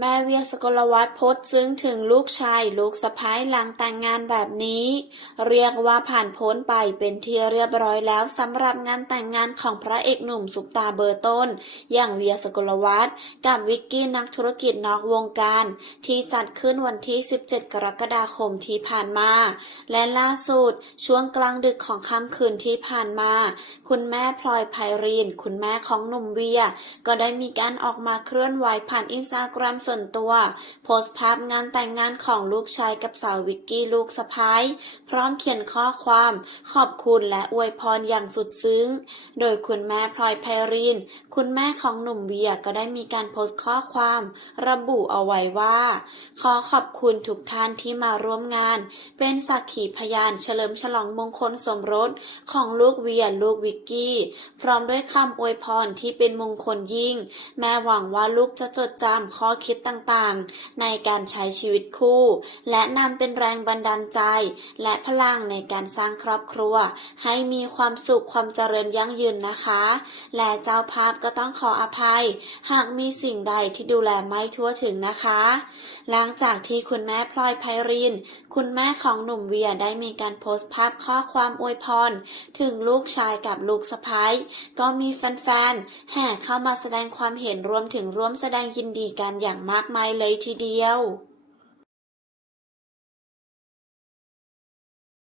แม่เวียสกลวัฒน์โพสซึ้งถึงลูกชายลูกสะพ้ายหลังแต่งงานแบบนี้ เรียกว่าผ่านพ้นไปเป็นที่เรียบร้อยแล้วสำหรับงานแต่งงานของพระเอกหนุ่มสุปตาเบอร์ต้น อย่างเวียสกลวัฒน์กับวิกกี้นักธุรกิจนอกวงการ ที่จัดขึ้นวันที่ 17 กรกฎาคมที่ผ่านมา และล่าสุด ช่วงกลางดึกของค่ำคืนที่ผ่านมา คุณแม่พลอยไพรีน คุณแม่ของหนุ่มเวีย ก็ได้มีการออกมาเคลื่อนไหวผ่านอินสตาแกรมส่วนตัว โพสต์ภาพงานแต่งงานของลูกชายกับสาววิกกี้ลูกสะพ้ายพร้อมเขียนข้อความขอบคุณและอวยพรอย่างสุดซึ้ง โดยคุณแม่พลอยไพรีนคุณแม่ของหนุ่มเวียก็ได้มีการโพสต์ข้อความ ระบุเอาไว้ว่า ขอขอบคุณทุกท่านที่มาร่วมงาน เป็นสักขีพยานเฉลิมฉลองมงคลสมรสของลูกเวียลูกวิกกี้ พร้อมด้วยคำอวยพรที่เป็นมงคลยิ่ง แม่หวังว่าลูกจะจดจำข้อคิดดต่างๆ ในการใช้ชีวิตคู่ และนำเป็นแรงบันดาลใจ และพลังในการสร้างครอบครัว ให้มีความสุขความเจริญยั่งยืนนะคะ และเจ้าภาพก็ต้องขออภัย หากมีสิ่งใดที่ดูแลไม่ทั่วถึงนะคะ หลังจากที่คุณแม่พลอยไพริน คุณแม่ของหนุ่มเวียได้มีการโพสต์ภาพข้อความอวยพร ถึงลูกชายกับลูกสะพ้ายก็มีแฟนๆแห่เข้ามาแสดงความเห็นรวมถึงร่วมแสดงยินดีกันอย่างมากมายเลยทีเดียว